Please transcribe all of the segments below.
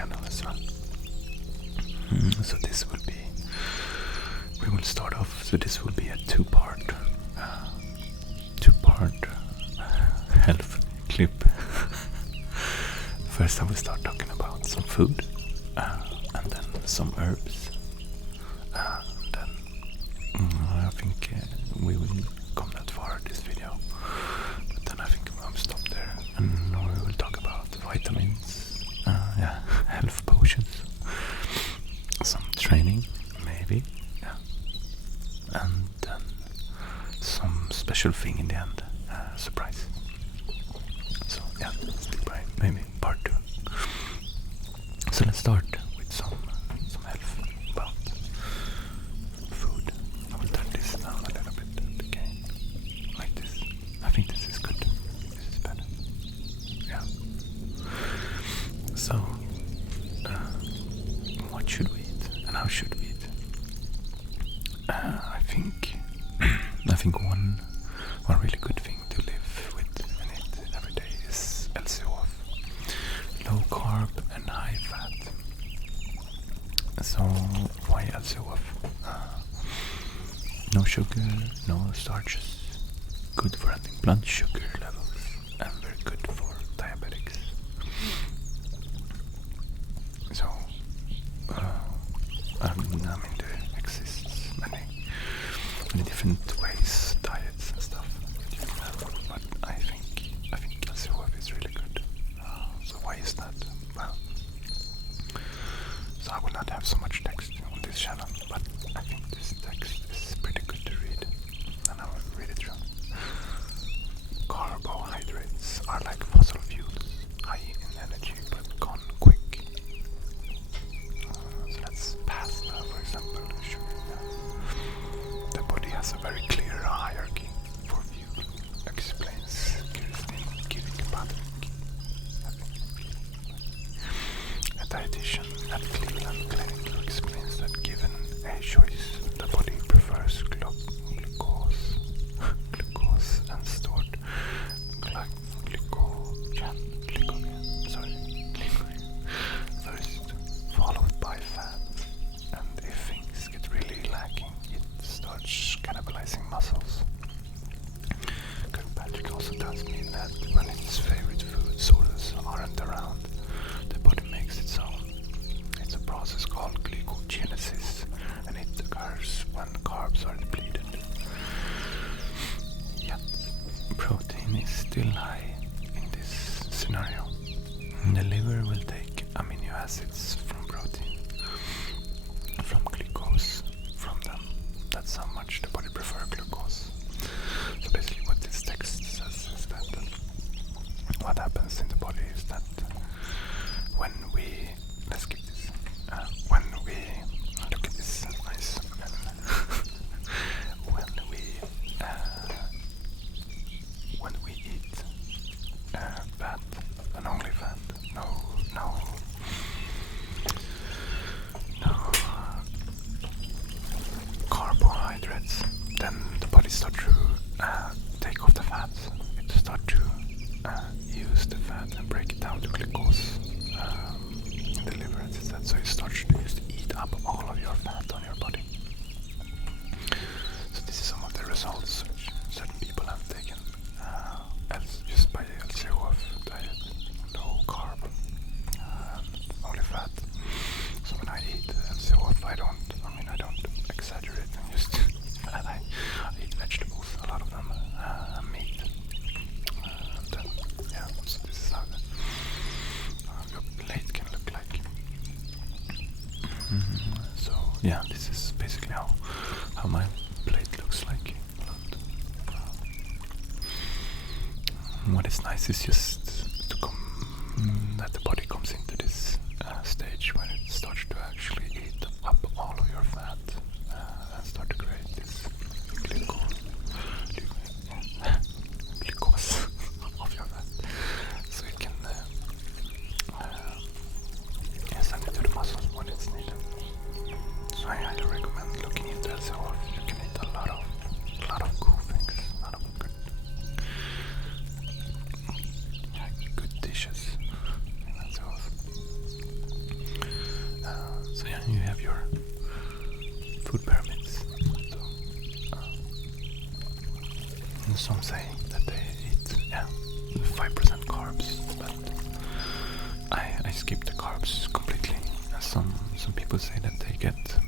channel as well. So this will be, we will start off, so this will be a two-part health clip. First I will start talking about some food, and then some herbs, and then I think we will come that far in this video, but then I think I'll stop there, and we will talk about vitamins, health potions, some training maybe, and then some special thing in the end, surprise. So yeah, stick by, maybe part 2. So let's start with some health about food. I will turn this down a little bit, the gain, like this. I think this is good. This is better. Yeah. So, what should we eat and how should we eat? I think one really good thing to live with and eat every day is LCOF, low carb and high fat. So why LCOF? No sugar, no starches, good for ending blood sugar levels, and very good for diabetics. So there exists many different ways, diets and stuff, but I think LCOF is really good. So why is that? Well, so I will not have so much text on this channel, but I think this text is pretty good to read, and I will read it through. Carbohydrates are like fossil fuels, high in energy but gone quick. So that's pasta, for example, sugar. The body has a very clear hierarchy for fuel, explains Kirsten Kirkpatrick, a dietitian at Cleveland Clinic, who explains that given a choice, the body prefers glucose and stored glycogen first, followed by fat, and if things get really lacking, it starts cannibalizing muscles. Kirkpatrick also tells me that when its favorite food sources aren't around, the body makes its own. It's a process called glucogenesis, and it occurs when carbs are depleted. Yet, protein is still high in this scenario. The liver will take amino acids from protein, from glucose, from them. That's how much the body prefers glucose. So basically what this text says is that what happens in the body is that when we, let's skip this, when we, look at this, nice, when we eat fat and only fat, no carbohydrates, then the body starts to take off the fat. It starts to use the fat and break it down to glucose in the liver, as it said. So it starts to eat up all of your fat on your body. So this is some of the results which certain people have taken just by LCOF diet, low carb, only fat. So when I eat LCOF, I don't exaggerate and just fat. I eat vegetables, a lot of them, meat, and then, so this is how your plate can look like. So this is basically how my plate looks like. What is nice is just to that the body comes into this stage when it starts to actually eat up all of your fat and start to create this glucose of your fat, so it can send it to the muscles when it's needed. So I highly recommend looking into LCOF. You can eat a lot of cool things, a lot of good dishes in LCOF. food pyramids. So, and some say that they eat 5% carbs, but I skip the carbs completely. Some people say that they get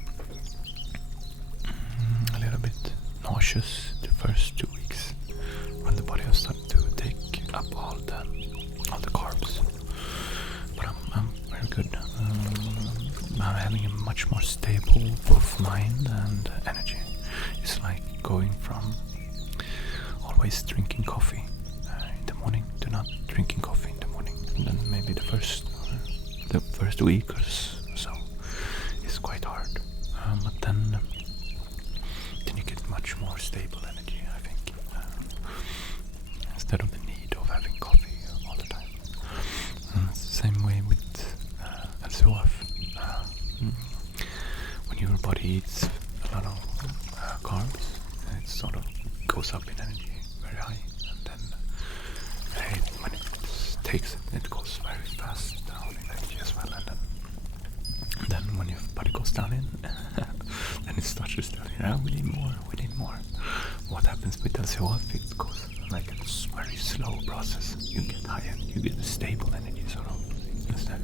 a little bit nauseous the first 2 weeks when the body has started to take up all the carbs. But I'm very good. I'm having a much more stable both mind and energy. It's like going from always drinking coffee in the morning to not drinking coffee in the morning, and then maybe the first week or so is quite hard, but then you get much more stable energy, I think, instead of the need of having coffee all the time. And it's the same way with LCOF. When your body eats a lot of carbs, it sort of goes up in energy very high, and then when it takes it goes very fast down in energy as well, and then when your body goes down in, then it starts to tell you, we need more. What happens with LCOF? It goes like a very slow process. You get high and you get a stable energy, sort of, instead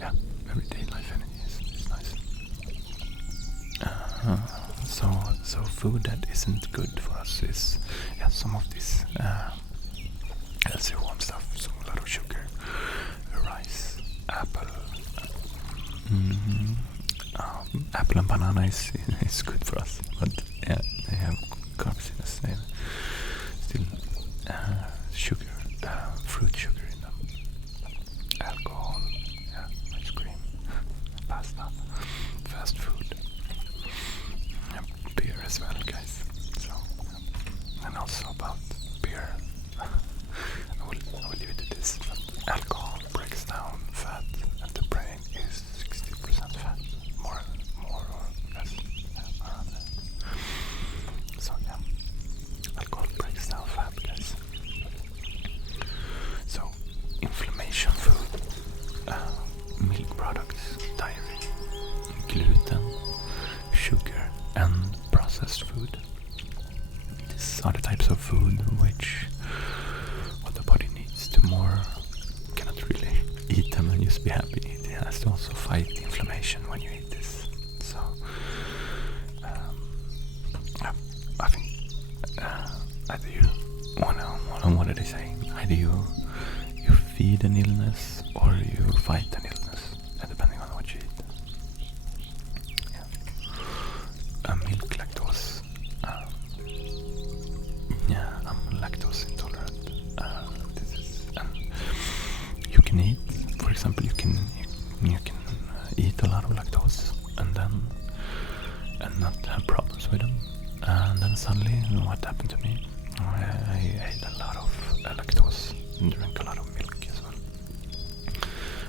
of everyday life energy is nice. So food that isn't good for us is some of this LCOF stuff, so a lot of sugar, rice, apple. Apple and banana is good for us, but they have carbs in us. They have still sugar, fruit sugar in them, alcohol, ice cream, pasta, fast food, beer as well, guys. So, and also about beer, I will leave it at this. But alcohol breaks down fat, and the brain is 60% fat, more or less, around there. So alcohol breaks down fat, guys. So inflammation food, milk products, dairy, gluten, sugar, and processed food. These are the types of food which what the body needs to more. Cannot really eat them and just be happy. It has to also fight inflammation when you eat this. So I think either you what are they saying? Either you feed an illness or you fight an illness, depending on what you eat. Milk, lactose. I'm lactose intolerant. You can eat, for example, you can eat a lot of lactose and not have problems with them. And then suddenly, what happened to me? I ate a lot of lactose and drank a lot of milk as well.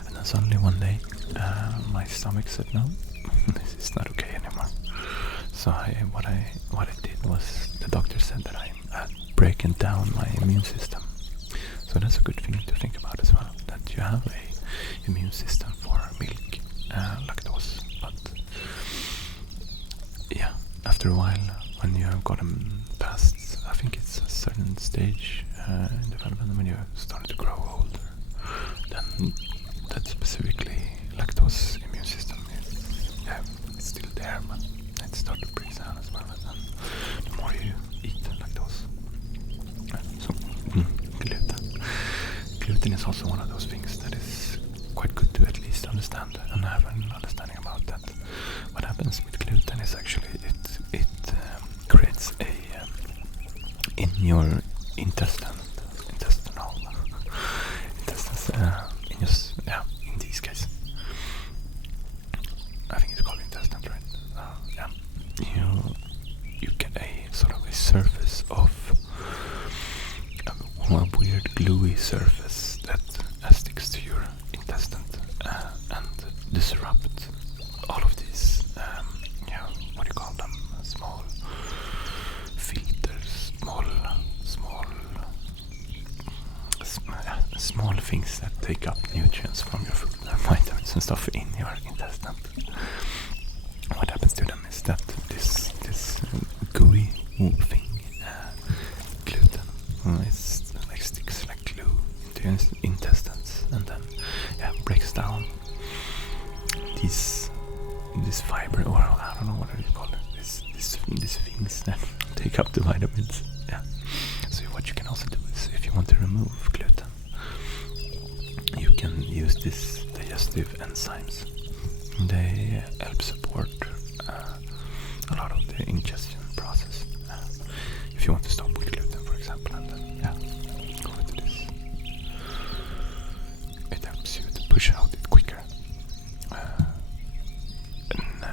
And then suddenly one day, my stomach said, no, this is not okay anymore. So what I did was, the doctor said that I'm breaking down my immune system. So that's a good thing to think about as well, that you have a immune system for milk and lactose. But after a while, when you have gotten past, I think it's a certain stage in development, when you start to grow older, then that specifically lactose immune system is it's still there, but it starts to break down as well. And then the more you eat lactose, so gluten is also one of those things that is quite good to at least understand and have an understanding about that. What happens with gluten is actually it creates in your intestines, in these cases, I think it's called intestine, right? You get a sort of a surface of a weird gluey surface that sticks to your intestine and disrupt all of these what do you call them, small filters, small things that take up nutrients from your food, vitamins and stuff in your intestine. what happens to them is that this gooey thing, gluten, it's like sticks like glue into your intestines, and then breaks down this fiber, or I don't know what you call it. These things that take up the vitamins. Yeah. So what you can also do is, if you want to remove gluten, you can use these digestive enzymes. They help support a lot of the ingestion process. If you want to stop with gluten, for example, and then go into this, it helps you to push out it quicker and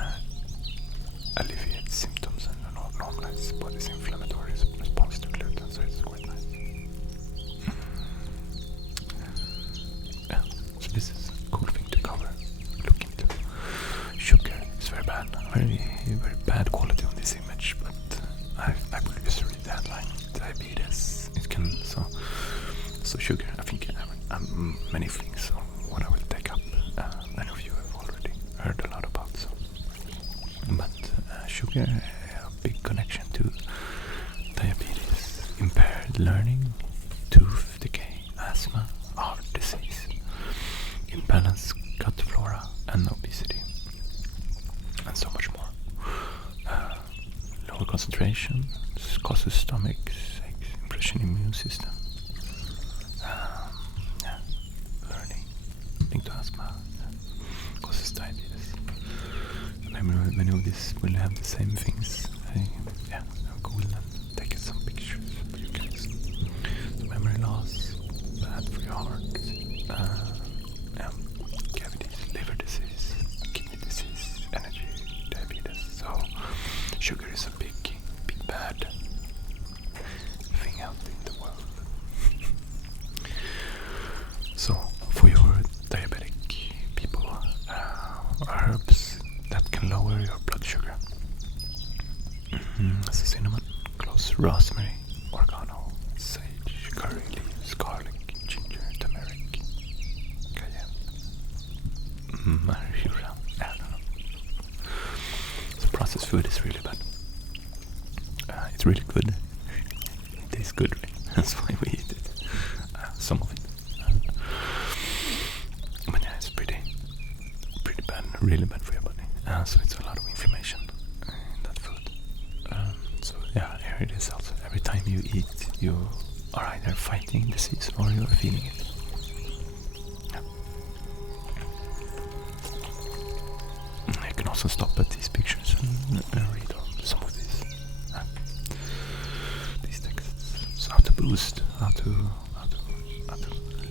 alleviate symptoms and normalize body's inflammatory response to gluten. So it's quite nice. So this is a cool thing to cover. Look into sugar. It's very bad, very bad quality on this image, but I will just read the headline. Diabetes. It can so sugar. I think many things. So what I will take up. Many of you have already heard a lot about. So, but sugar, a big connection to diabetes, impaired learning, tooth decay, asthma, heart disease, imbalanced gut flora, and obesity, and so much more. Lower concentration, causes stomach aches, impression immune system, learning, linked to asthma, causes diabetes. Many of these will have the same things. I'll go and take some pictures for you guys. So memory loss, bad for your heart, cavities, liver disease, kidney disease, energy, diabetes. So sugar is a big bad thing out in the world. So for your diabetic people, herbs that can lower your blood sugar. So cinnamon, cloves, rosemary, oregano, sage, curry leaves, garlic, ginger, turmeric, cayenne, marijuana. I don't know. So processed food is really bad. It's really good. It tastes good. That's why we eat it. Some of it. But it's pretty bad. Really bad for your body. So it's a lot of inflammation in that food. So here it is also. Every time you eat, you are either fighting disease or you're feeding it. You can also stop at these pictures and read some of these texts. So how to boost, how to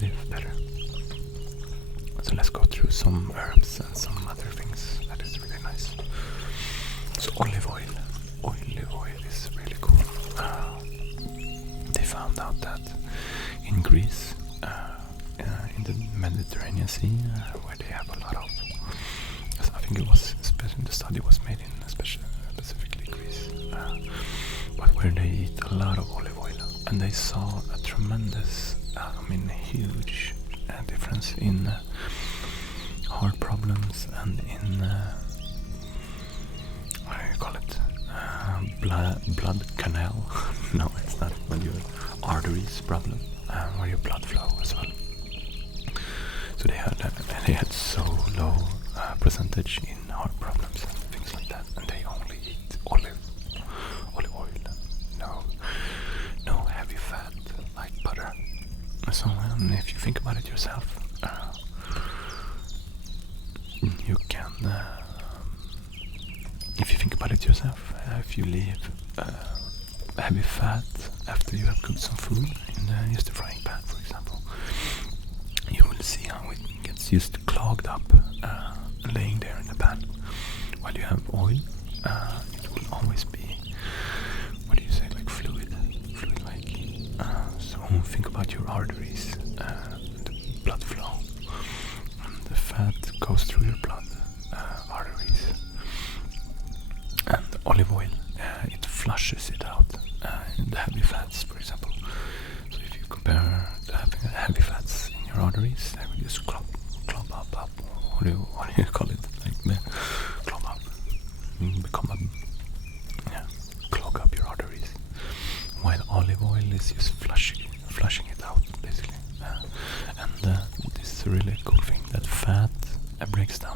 live better. So let's go through some herbs and some other things that is really nice. So olive oil is really cool. They found out that in Greece, in the Mediterranean Sea, where they have a lot of, I think it was, especially the study was made in specifically Greece, but where they eat a lot of olive oil, and they saw a tremendous, huge difference in heart problems and in what do you call it? Blood canal. No, it's not. When your arteries problem, or your blood flow as well. So they had so low percentage in heart problems and things like that, and they only eat olive oil. No heavy fat like butter. So if you think about it yourself, you can. If you think about it yourself, if you leave heavy fat after you have cooked some food in just a frying pan, for example, you will see how it gets just clogged up, laying there in the pan. While you have oil, it will always be, what do you say, like fluid-like. So think about your arteries, the blood flow, and the fat goes through your blood arteries, and olive oil, it flushes it out. The heavy fats, for example. So if you compare the heavy fats in your arteries, they will just clop up. What do you call it? Like clop up.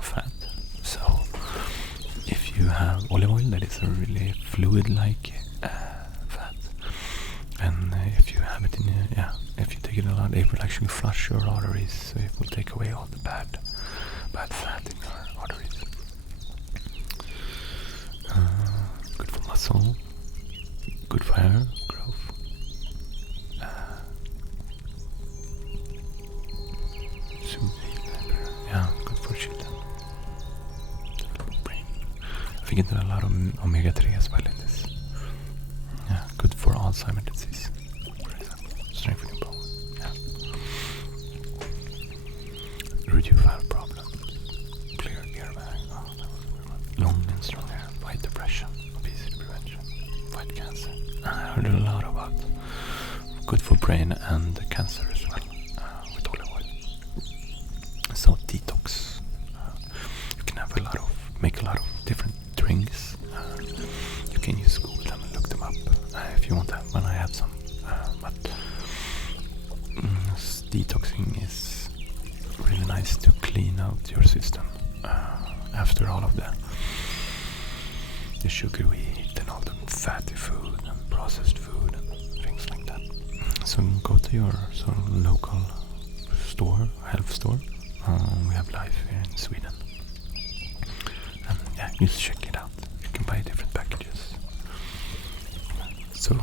fat. So if you have olive oil, that is a really fluid-like fat, and if you have it in if you take it a lot, it will actually flush your arteries. So it will take away all the bad fat in your arteries. Good for muscle, good for hair growth. Good for children. Brain. I think there are a lot of omega-3 as well in this. Yeah, good for Alzheimer's disease, for example. Strengthening bone. Yeah. Reduce valve problems. Clear ear bag. Oh, that was a weird one. Long and strong hair. Fight depression. Obesity prevention. Fight cancer. I heard a lot about good for brain and cancer as well. With olive oil. So detox. You can have make a lot of different drinks. You can just Google them and look them up if you want to have one. I have some, but detoxing is really nice to clean out your system after all of the sugar we eat and all the fatty food and processed food and things like that. So go to your sort of local store, health store. We have Life here in Sweden, and just check it out. You can buy different packages. So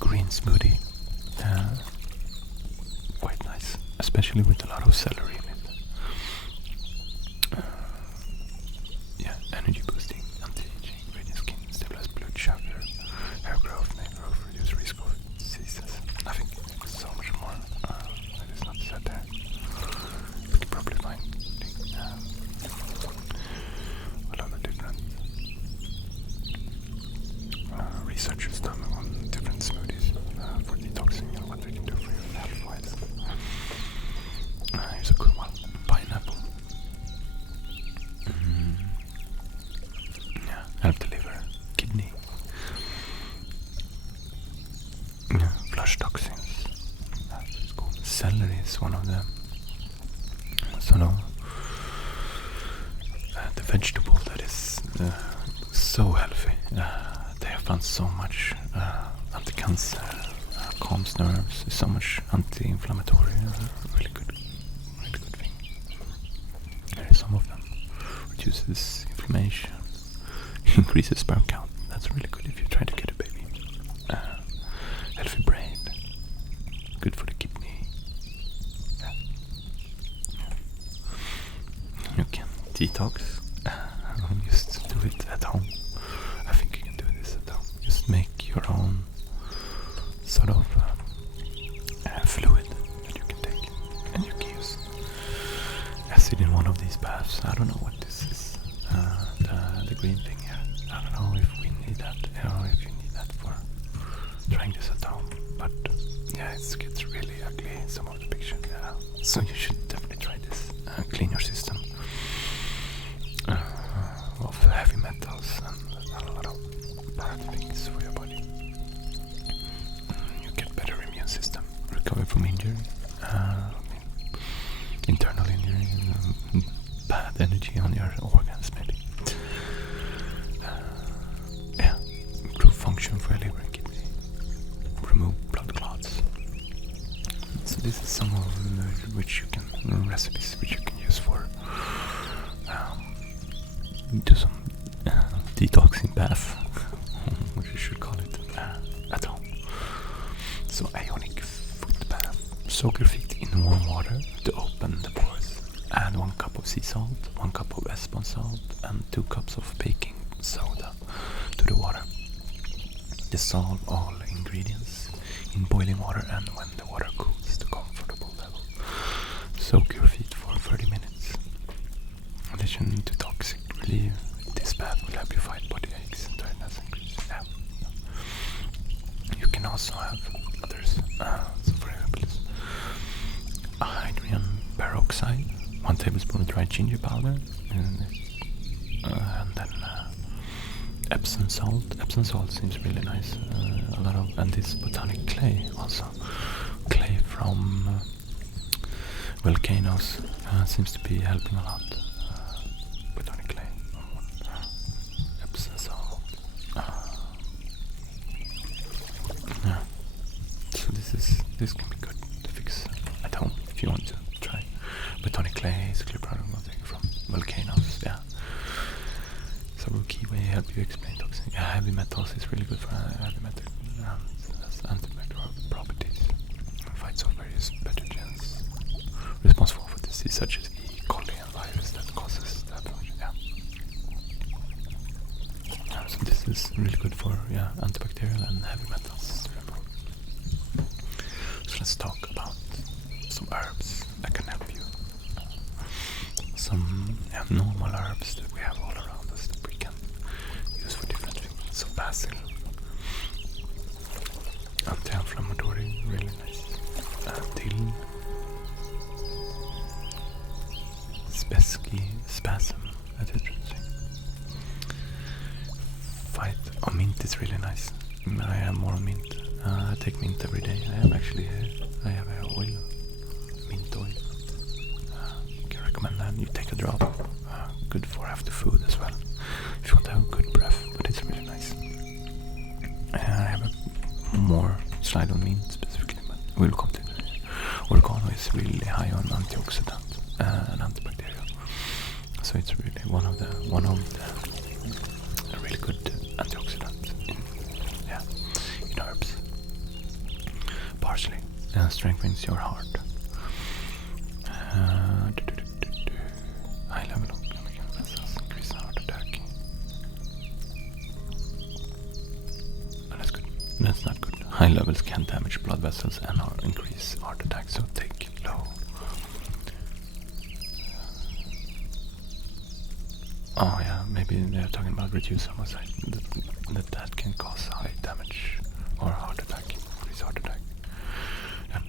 green smoothie, quite nice, especially with a lot of celery in it. Energy boosting, anti-aging, radiant skin, stabilize blood sugar, hair growth, nail growth, reduce risk of diseases. I think there's so much more that is not said there. You can probably find a lot of different researchers done on different smoothies for detoxing and what they can do for you health-wise. Here's a good one. Pineapple. Help the liver, kidney. Flush toxins. That's cool. Celery is one of them. The vegetable that is so healthy. They have found so much anti-cancer, calms nerves, so much anti-inflammatory. Really good thing. There are some of them. Reduces inflammation, increases sperm count. That's really good if you try to get a baby. Healthy brain, good for the kidney. You can detox. Just do it at home. I think you can do this at home. Just make your own sort of fluid that you can take, and you can use acid in one of these baths. I don't know what this is. The green thing here. I don't know if we need that, or if you need that for trying this at home. But it gets really ugly in some of the pictures. So you should definitely try this. Clean your system of heavy metals and a lot of bad things for your body. You get better immune system, recover from injury, internal injury, bad energy on your organs maybe. Improve function for your liver and kidney, remove blood clots. So this is some of recipes which you can use for do some detoxing bath, what you should call it, at home. So ionic foot bath. Soak your feet in warm water to open the pores. Add 1 cup of sea salt, 1 cup of Epsom salt, and 2 cups of baking soda to the water. Dissolve all ingredients in boiling water, and when the water cools to comfortable level, soak your feet for 30 minutes. In addition to toxic relief, this bath will help you fight body aches and tiredness and grease. You can also have others. So for example, hydrogen peroxide, 1 tablespoon of dried ginger powder, and then Epsom salt. Epsom salt seems really nice. And this botanic clay also. Clay from volcanoes seems to be helping a lot. Botanic clay. Epsom salt. Yeah. So this can be good to fix at home if you want to try. Botanic clay is a clear product from volcanoes. Yeah. So key way help you explain toxin. Yeah, heavy metals is really good for heavy metal. Has antibacterial properties. Fights off various pathogens responsible for disease such as E. coli and virus that causes that function. Yeah. So this is really good for antibacterial and heavy metals. So let's talk about some herbs that can help you. Some normal herbs that we have all around us that we can use for different things. So basil, anti-inflammatory, really nice. Dill, spasm, that's interesting. Mint is really nice. I have more mint. I take mint every day. I have oil, mint oil. Can recommend that. You take a drop. Good for after food as well. If you want to have a good breath, but it's really nice. I have a more slide on mint specifically, but we'll come to it. Oregano is really high on antioxidant and antibacterial, so it's really one of the really good antioxidants in herbs. Parsley strengthens your heart. High level of vessels increase heart attack. That's good. That's not good. High levels can damage blood vessels and increase heart attack, so take low. Oh yeah, maybe they're talking about reduce homicide. That can cause high damage or heart attack, increase heart attack. Yeah.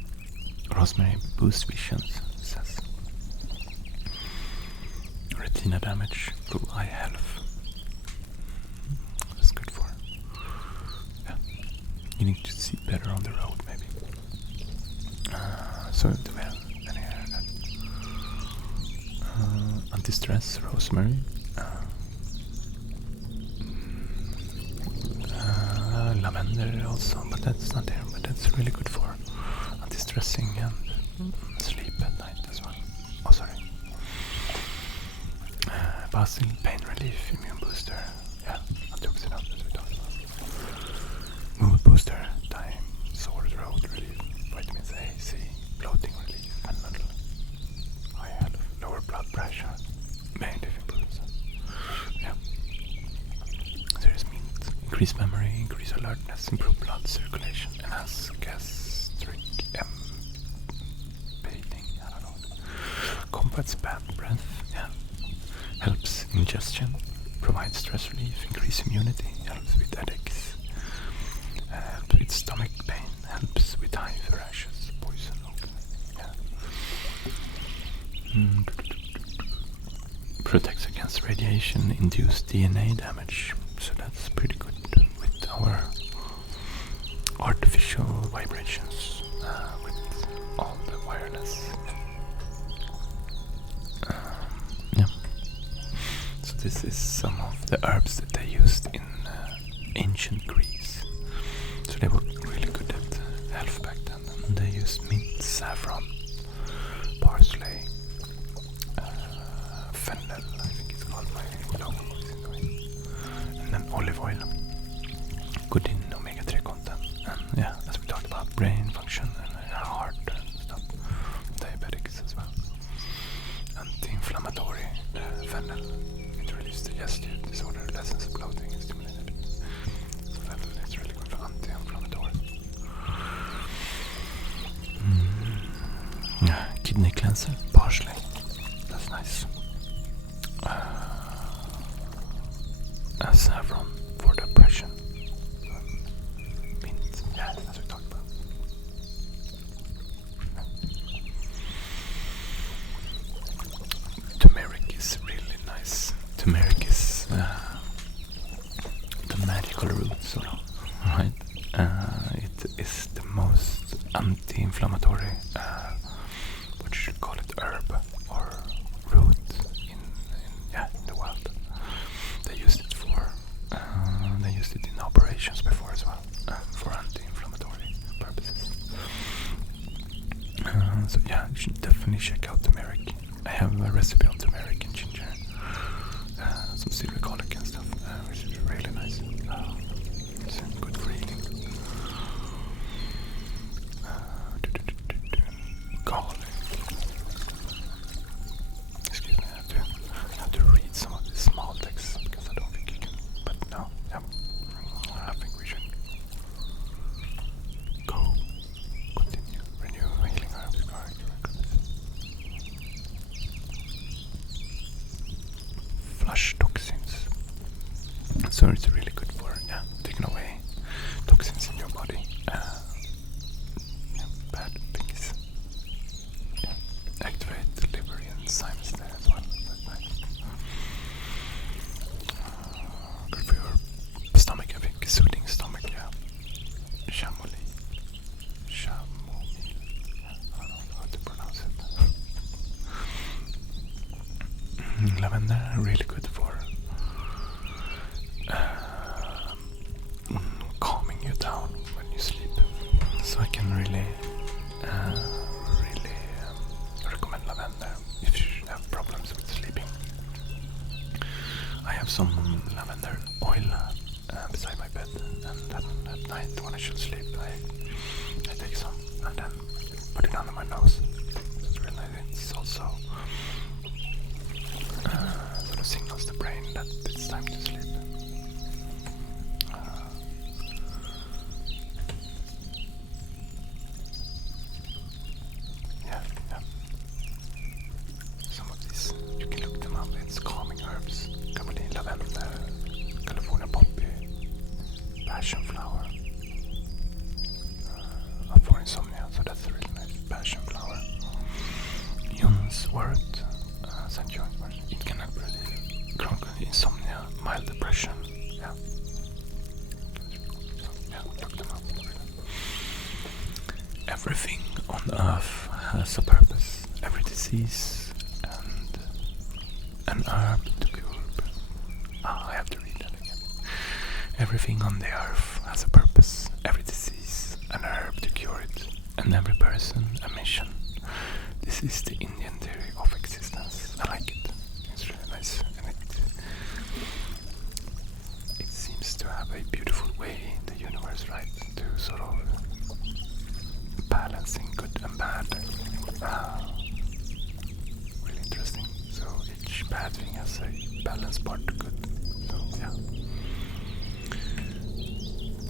Rosemary boosts vision, says. Retina damage, improve eye health. That's good for. Yeah. You need to see better on the road, maybe. So do we have any here? Anti-stress, rosemary. Lavender also, but that's not here. But that's really good for anti-stressing and sleep at night as well. Oh, sorry. Basil, pain relief, immune booster. Yeah, antioxidant as we talked about. Mood booster, time, sore throat relief, vitamins A, C, bloating relief, fennel, eye health, lower blood pressure, main improves. Yeah. There is mint, increase memory, increase alertness, improve blood circulation, enhance gastric emptying. I don't know. Combats bad breath. Yeah. Helps ingestion, provides stress relief, increase immunity, helps with headaches, helps with stomach pain, helps with hive rashes, poison oak. Yeah. Protects against radiation-induced DNA damage, so that's pretty good with our artificial vibrations, with all the wireless. Yeah. This is some of the herbs that they used in ancient Greece. So they were really good at health back then. And they used mint, saffron, parsley, fennel, I think it's called by logo, and then olive oil. Good in omega-3 content. And yeah, as we talked about, brain function and heart and stuff. Diabetics as well. Anti-inflammatory, fennel. Digestive disorder, lessens bloating and stimulated. So fennel is really good for anti-inflammatory. Kidney cleanser, parsley. That's nice. Saffron for depression. Mint, yeah, as we talked about. Turmeric is really nice. Turmeric is the magical root, sort of, right? It is the most anti-inflammatory, what should you call it? flush toxins. So it's really good for taking away toxins in your body. Bad things. Activate the liver enzymes there as well. That's nice. Good for your stomach, I think. Soothing stomach, Chamomile. I don't know how to pronounce it. Lavender, really good for calming you down when you sleep. So I can really recommend lavender if you have problems with sleeping. I have some lavender oil beside my bed, and then at night when I should sleep I take some and then put it under my nose. It's really nice. It's also sort of signals the brain that it's time to sleep. Some of these, you can look them up. It's calming herbs. Camellia, lavender, California poppy, passion flower. For insomnia, so that's a really nice passion flower. Jonswort, St. Jonswort. It can help relieve chronic insomnia, mild depression. Look them up. Everything on earth has a purpose. Every disease and an herb to cure. I have to read that again. Everything on the earth has a purpose. Every disease, an herb to cure it, and every person a mission. This is the Indian theory of existence. I like it. It's really nice, and it seems to have a beautiful way in the universe, right? To sort of balancing good and bad. Really interesting. So each bad thing has a balanced part to good. So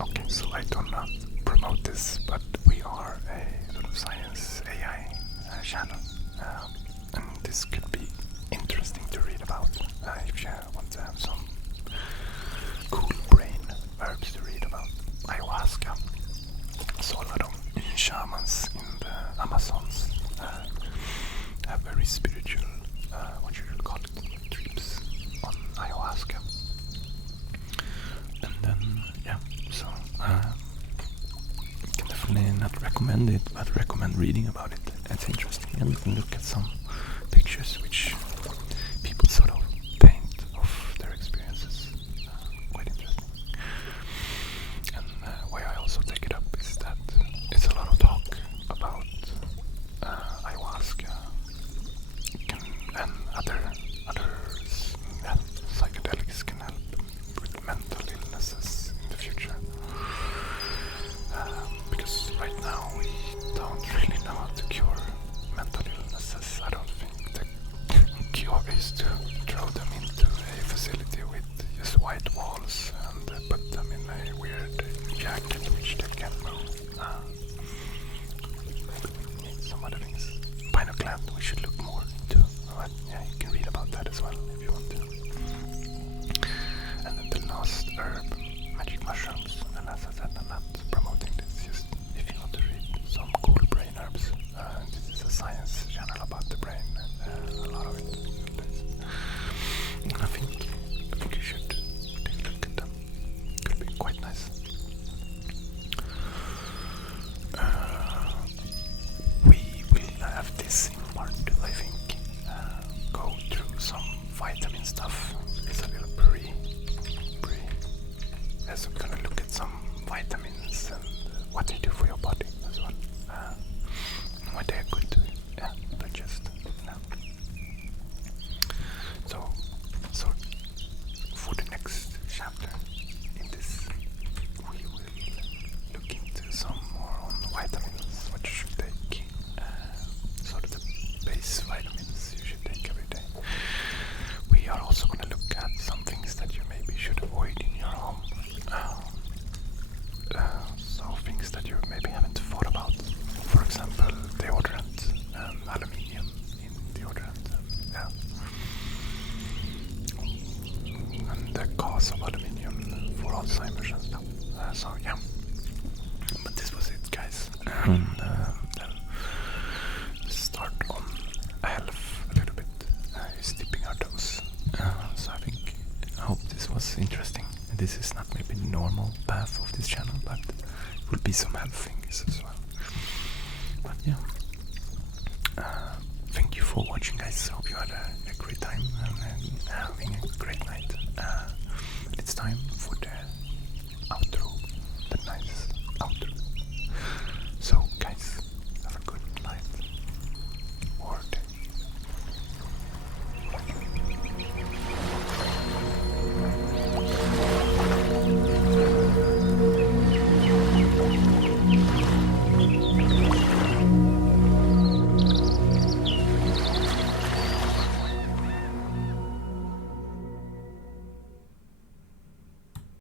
okay, so I don't promote this, but we are a sort of science AI channel, and this could be interesting to read about if you want to have some cool brain herbs to read about. Ayahuasca. So a lot of shamans in the Amazons have very spiritual, what you should call it, trips on ayahuasca. And then, so can definitely not recommend it, but recommend reading about it. It's interesting, and you can look at some pictures which people sort of paint of their experiences. Quite interesting. And why I also take it up is that it's a lot of talk about ayahuasca and other psychedelics can help with mental illnesses in the future. Because right now we don't really know how to cure mental illnesses. I don't think the cure is to throw them into a facility with just white walls and put them in a weird jacket which they can move. Need some other things. Pineal gland we should look more into. But you can read about that as well if you want to. And then the last herb, magic mushrooms. And as I said, I'm not promoting this, just if you want to read some cool brain herbs. This is a science channel about the brain, a lot of it. And I think you should take a look at them. Could be quite nice. We will have this in part 2, I think. Go through some vitamin stuff. It's a little pre. So we're gonna look at some vitamins and what they do for your body as well. What they're good to digest. So for the next chapter in this, we will look into some more on vitamins, what you should take, sort of the base vitamins you should take every day. We are also going to look at some things that you maybe should avoid in your home. the cause of aluminium for Alzheimer's and stuff. So yeah, but this was it, guys. And then start on health a little bit. Is dipping our toes. So I hope this was interesting. This is not maybe the normal path of this channel, but it will be some health things as well. But yeah, thank you for watching, guys. Hope you had a great time, and